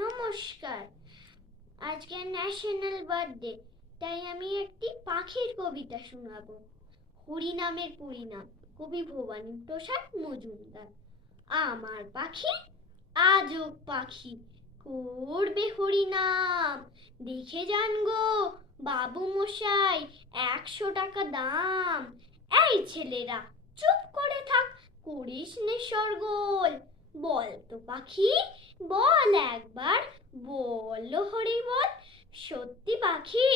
নমস্কার। আজকে national birthday, তাই আমি একটি পাখির কবিতা শোনাবো। হরিনামের পরিণাম, কবি ভবানী প্রসাদ মজুমদার। আমার পাখি আজব পাখি, করবে হরিনাম। দেখে যান গো বাবু মশাই, 100 টাকা দাম। এই ছেলেরা চুপ করে থাক, করিস নে শোরগোল। বল তো পাখি, বল একবার, বল হরি বল। সত্যি পাখি,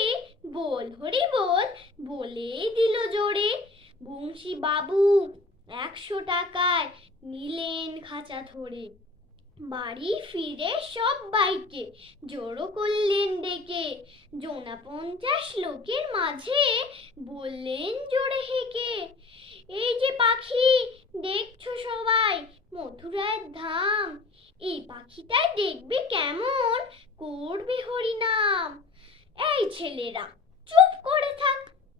বল হরি বল। বলেই দিল জোরে। বংশী বাবু 100 টাকায় নিলেন খাঁচা ধরে। বাড়ি ফিরে সব্বাইকে জড়ো করলেন ডেকে। জোনা 50 লোকের মাঝে বললেন জোরে হেঁকে, এই যে পাখি দেখছো সবাই, মথুরার ধাম। এই পাখিটাই দেখবে কেমন করবে হরিনাম। এই ছেলেরা চুপ করে থাক,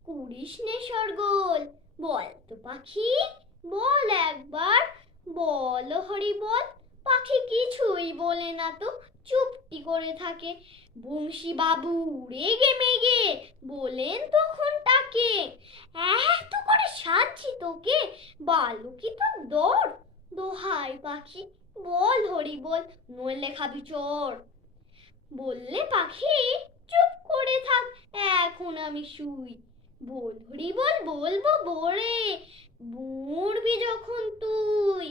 করিস নে শোরগোল। বল তো পাখি, বল একবার, বল হরি বল। পাখি কিছুই বলে না তো, চুপটি করে থাকে। বংশী বাবু রেগে মেগে বলেন তখন তাকে, এত করে সাজছি তোকে, বালুকি তো দৌড়। দোহাই পাখি, বল হরি বল, নইলে খাবি চোর। বললে পাখি চুপ করে থাক, এখন আমি শুই। বল হরি বল বলবো বরে, মরবি যখন তুই।